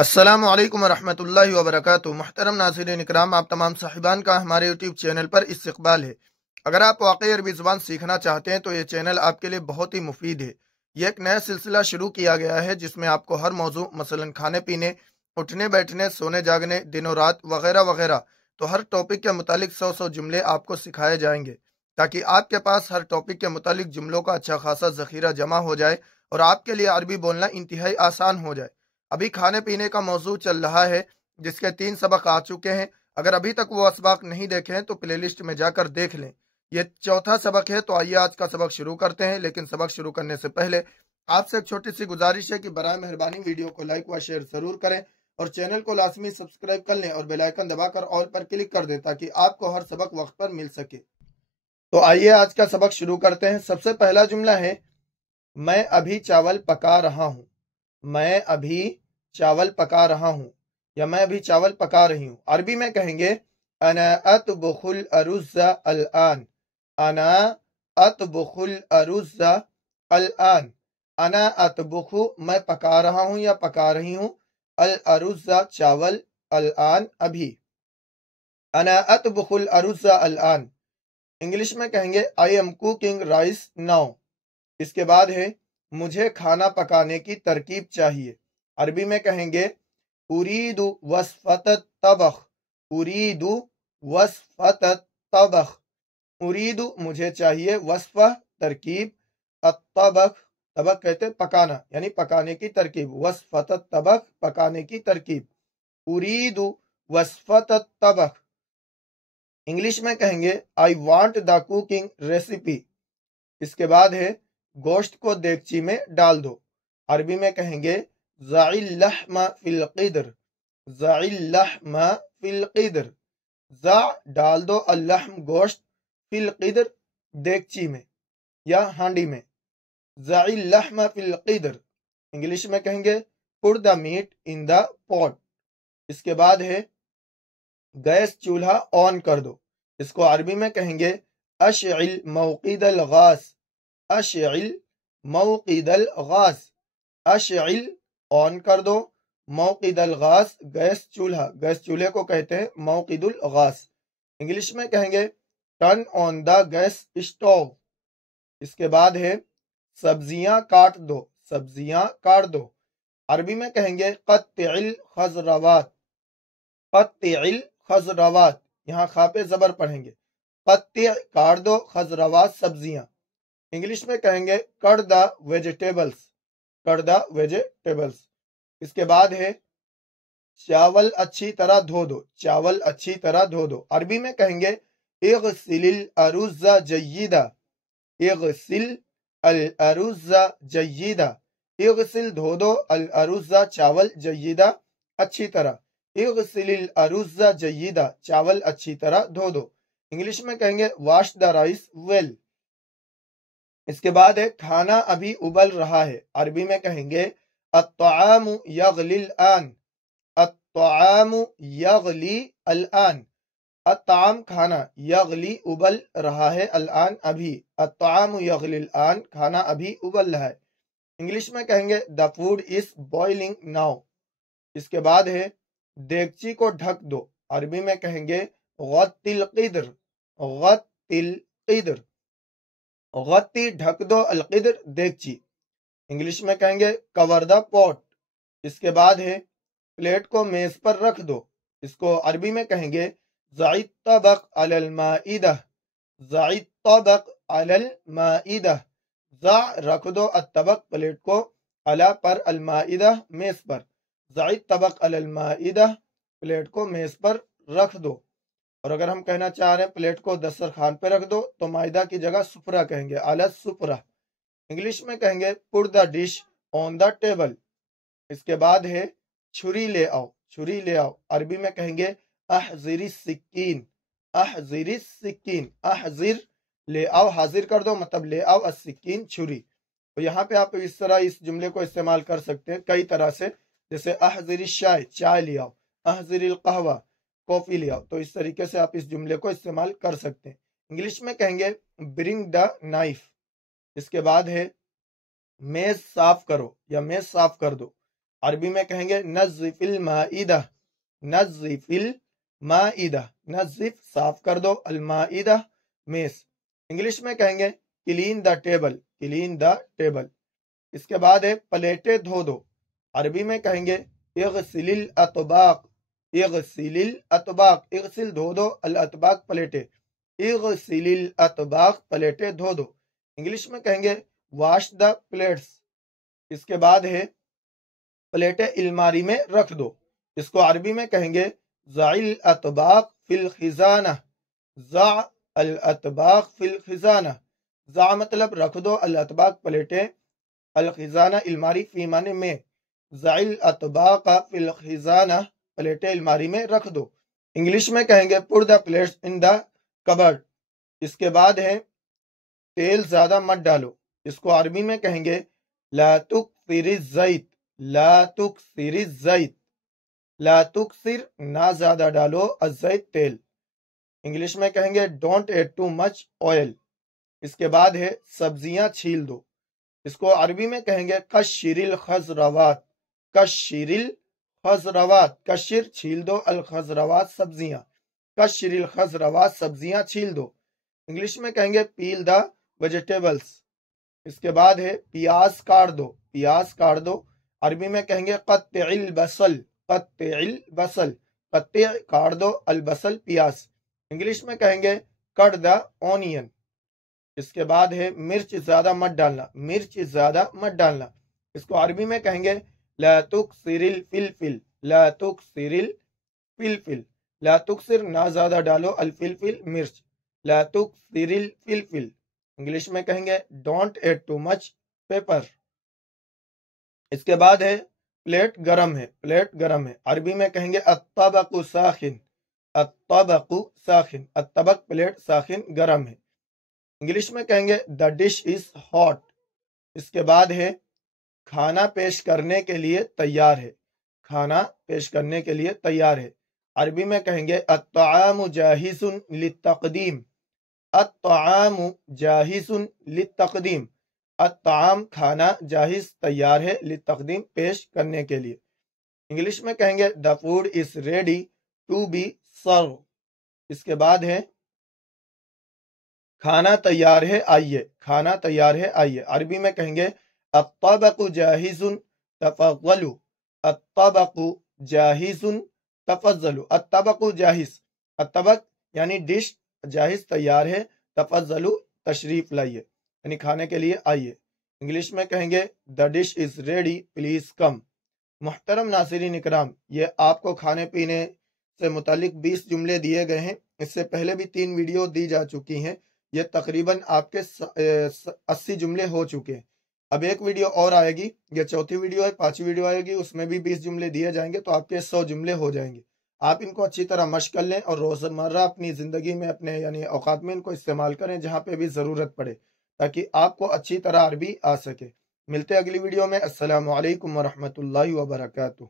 السلام علیکم ورحمۃ اللہ وبرکاتہ۔ محترم ناظرین اکرام، آپ تمام صاحبان کا ہمارے یوٹیوب چینل پر استقبال ہے۔ اگر آپ واقعی عربی زبان سیکھنا چاہتے ہیں تو یہ چینل آپ کے لیے بہت ہی مفید ہے۔ یہ ایک نیا سلسلہ شروع کیا گیا ہے جس میں آپ کو ہر موضوع، مثلا کھانے پینے، اٹھنے بیٹھنے، سونے جاگنے، دن و رات وغیرہ وغیرہ، تو ہر ٹاپک کے متعلق 100 جملے آپ کو سکھائے جائیں گے تاکہ آپ کے پاس ہر ٹاپک کے متعلق جملوں کا اچھا خاصا ذخیرہ جمع ہو جائے اور آپ کے لیے عربی بولنا انتہائی آسان ہو جائے۔ ابھی کھانے پینے کا موضوع چل رہا ہے جس کے 3 سبق آ چکے ہیں۔ اگر ابھی تک وہ اسباق نہیں دیکھے ہیں تو پلے لسٹ میں جا کر دیکھ لیں۔ یہ چوتھا سبق ہے، تو آئیے آج کا سبق شروع کرتے ہیں۔ لیکن سبق شروع کرنے سے پہلے آپ سے ایک چھوٹی سی گزارش ہے کہ برائے مہربانی ویڈیو کو لائک و شیئر ضرور کریں اور چینل کو لازمی سبسکرائب کر لیں اور بیل آئیکن دبا کر آل پر کلک کر دیں تاکہ آپ کو ہر سبق وقت پر مل سکے۔ تو آئیے آج کا سبق شروع کرتے ہیں۔ سب سے پہلا جملہ ہے، میں ابھی چاول پکا رہا ہوں۔ میں ابھی چاول پکا رہا ہوں یا میں ابھی چاول پکا رہی ہوں۔ عربی میں کہیں گے انا اطبخ الارز الان۔ انا اطبخ الارز الان۔ انا اطبخ میں پکا رہا ہوں یا پکا رہی ہوں، الارز چاول، الان ابھی۔ انا اطبخ الارز الان۔ انگلش میں کہیں گے I am cooking rice now۔ اس کے بعد ہے مجھے کھانا پکانے کی ترکیب چاہیے۔ عربی میں کہیں گے اريد وصفة الطبخ۔ اريد وصفة الطبخ۔ اريد مجھے چاہیے، وصفہ ترکیب، الطبخ طبخ کہتے ہیں پکانا، یعنی پکانے کی ترکیب، وصفة الطبخ پکانے کی ترکیب۔ اريد وصفة الطبخ۔ انگلش میں کہیں گے I want the cooking recipe۔ اس کے بعد ہے گوشت کو دیگچی میں ڈال دو۔ عربی میں کہیں گے ضع اللحم فی القدر۔ ضع اللحم فی القدر۔ ضع ڈال دو، اللحم گوشت، فی القدر دیگچی میں یا ہانڈی میں۔ ضع اللحم فی القدر۔ انگلش میں کہیں گے put the meat in the pot۔ اس کے بعد ہے گیس چولہا آن کر دو۔ اس کو عربی میں کہیں گے اشعل موقد الغاز۔ اشعل موقد الغاز۔ اشعل آن کر دو، موقد الغاز گیس چولہا، گیس چولہے کو کہتے ہیں موقد الغاز۔ انگلش میں کہیں گے turn on the gas stove. اس کے بعد ہے سبزیاں کاٹ دو۔ سبزیاں کاٹ دو۔ عربی میں کہیں گے قطع الخضروات۔ قطع الخضروات، یہاں خا پہ زبر پڑھیں گے، قطع کاٹ دو، خضروات سبزیاں۔ انگلش میں کہیں گے کٹ دا ویجیٹیبلز۔ کٹ دا ویجیٹیبلز۔ اس کے بعد ہے چاول اچھی طرح دھو دو۔ چاول اچھی طرح دھو دو۔ عربی میں کہیں گے اغسل الارز جیدا۔ اغسل الارز جیدا۔ اغسل دھو دو، الارز چاول، جیدا اچھی طرح۔ اغسل الارز جیدا چاول اچھی طرح دھو دو۔ انگلش میں کہیں گے واش دا رائس ویل۔ اس کے بعد ہے کھانا ابھی ابل رہا ہے۔ عربی میں کہیں گے الطعام یغلی الآن۔ الطعام یغلی الآن۔ الطعام کھانا، یغلی ابل رہا ہے، الآن ابھی۔ الطعام یغلی الآن کھانا ابھی ابل رہا ہے۔ انگلش میں کہیں گے the food is boiling now۔ اس کے بعد ہے دیگچی کو ڈھک دو۔ عربی میں کہیں گے غطی القدر۔ غطی القدر۔ غطی ڈھک دو، القدر دیگچی۔ انگلش میں کہیں گے کور دا پوٹ۔ اس کے بعد ہے پلیٹ کو میز پر رکھ دو۔ اس کو عربی میں کہیں گے ضع الطبق علی المائدہ۔ ضع الطبق علی المائدہ۔ ضع رکھ دو، الطبق پلیٹ کو، علی پر، المائدہ میز پر۔ ضع الطبق علی المائدہ پلیٹ کو میز پر رکھ دو۔ اور اگر ہم کہنا چاہ رہے ہیں پلیٹ کو دسترخوان پہ رکھ دو تو مائدہ کی جگہ سفرہ کہیں گے، علی السفرہ۔ انگلش میں کہیں گے put the dish on the table۔ اس کے بعد ہے چھری لے آؤ۔ چھری لے آؤ۔ عربی میں کہیں گے احضر السکین۔ احضر السکین۔ احضر لے آؤ، حاضر کر دو، مطلب لے آؤ، السکین چھری۔ تو یہاں پہ آپ اس طرح اس جملے کو استعمال کر سکتے ہیں کئی طرح سے، جیسے احضر الشائے، چائے لے آؤ، احضر القہوہ، کافی لے آؤ۔ تو اس طریقے سے آپ اس جملے کو استعمال کر سکتے ہیں۔ انگلش میں کہیں گے برنگ دا نائف۔ اس کے بعد ہے میز صاف کرو یا میز صاف کر دو۔ عربی میں کہیں گے نظف المائدہ، نظف المائدہ، نظف صاف کر دو، المائدہ میز۔ انگلش میں کہیں گے clean the table, clean the table. اس کے بعد ہے پلیٹیں دھو دو، عربی میں کہیں گے اغسل الاطباق، اغسل الاطباق، اغسل دھو دو، الاطباق پلیٹیں، اغسل الاطباق پلیٹیں دھو دو۔ انگلش میں کہیں گے واش دا پلیٹس۔ اس کے بعد ہے پلیٹیں الماری میں رکھ دو، اس کو عربی میں کہیں گے ضع الاطباق فی الخزانہ، ضع الاطباق فی الخزانہ۔ ضع مطلب رکھ دو، الاطباق پلیٹیں، الخزانہ الماری، فی معنی میں، ضع الاطباق فی الخزانہ پلیٹیں الماری میں رکھ دو۔ انگلش میں کہیں گے put the plates in the cupboard۔ اس کے بعد ہے تیل زیادہ مت ڈالو، اس کو عربی میں کہیں گے لا تکثر الزیت، لا تکثر الزیت، لا تکثر نہ زیادہ ڈالو، الزیت تیل۔ انگلش میں کہیں گے don't add too much oil. اس کے بعد ہے سبزیاں چھیل دو، اس کو عربی میں کہیں گے قشر الخضروات، قشر الخضروات، قشر چھیل دو، الخضروات سبزیاں، قشر الخضروات سبزیاں چھیل دو۔ انگلش میں کہیں گے پیل دا ویجیٹیبلز۔ اس کے بعد ہے پیاز کاٹ دو، پیاز کاٹ دو، عربی میں کہیں گے قطع البصل، قطع البصل، قطع کاٹ دو، البصل پیاز۔ انگلش میں کہیں گے کٹ دا اونین۔ اس کے بعد ہے مرچ زیادہ مت ڈالنا، مرچ زیادہ مت ڈالنا، اس کو عربی میں کہیں گے لا تکثر الفلفل، لا تکثر الفلفل، لا تکثر نہ زیادہ ڈالو، الفلفل مرچ، لا تکثر الفلفل۔ انگلش میں کہیں گے don't add too much pepper. اس کے بعد ہے پلیٹ گرم ہے، پلیٹ گرم ہے، عربی میں کہیں گے الطبق ساخن، الطبق ساخن، الطبق پلیٹ ساخن گرم ہے۔ انگلش میں کہیں گے دا ڈش از ہاٹ۔ اس کے بعد ہے کھانا پیش کرنے کے لیے تیار ہے، کھانا پیش کرنے کے لیے تیار ہے، عربی میں کہیں گے الطعام جاہز للتقدیم، الطعام جاہز للتقدیم، الطعام کھانا جاہز تیار ہے، للتقدیم پیش کرنے کے لیے۔ انگلش میں کہیں گے the food is ready to be serve. اس کے بعد ہے کھانا تیار ہے آئیے، کھانا تیار ہے آئیے، عربی میں کہیں گے الطبق جاہز تفضلوا، الطبق جاہز تفضلوا، الطبق جاہز، الطبق یعنی ڈش، جاہز تیار ہے، تفضلوا تشریف لائیے، یعنی کھانے کے لیے آئیے۔ انگلش میں کہیں گے the dish is ready please come. محترم ناظرین اکرام، یہ آپ کو کھانے پینے سے متعلق 20 جملے دیے گئے ہیں، اس سے پہلے بھی 3 ویڈیو دی جا چکی ہیں، یہ تقریباً آپ کے 80 جملے ہو چکے ہیں۔ اب ایک ویڈیو اور آئے گی، یہ چوتھی ویڈیو ہے، 5ویں ویڈیو آئے گی، اس میں بھی 20 جملے دیے جائیں گے، تو آپ کے 100 جملے ہو جائیں گے۔ آپ ان کو اچھی طرح مشق کر لیں اور روزمرہ اپنی زندگی میں، اپنے یعنی اوقات میں ان کو استعمال کریں جہاں پہ بھی ضرورت پڑے، تاکہ آپ کو اچھی طرح عربی آ سکے۔ ملتے اگلی ویڈیو میں، السلام علیکم ورحمۃ اللہ وبرکاتہ۔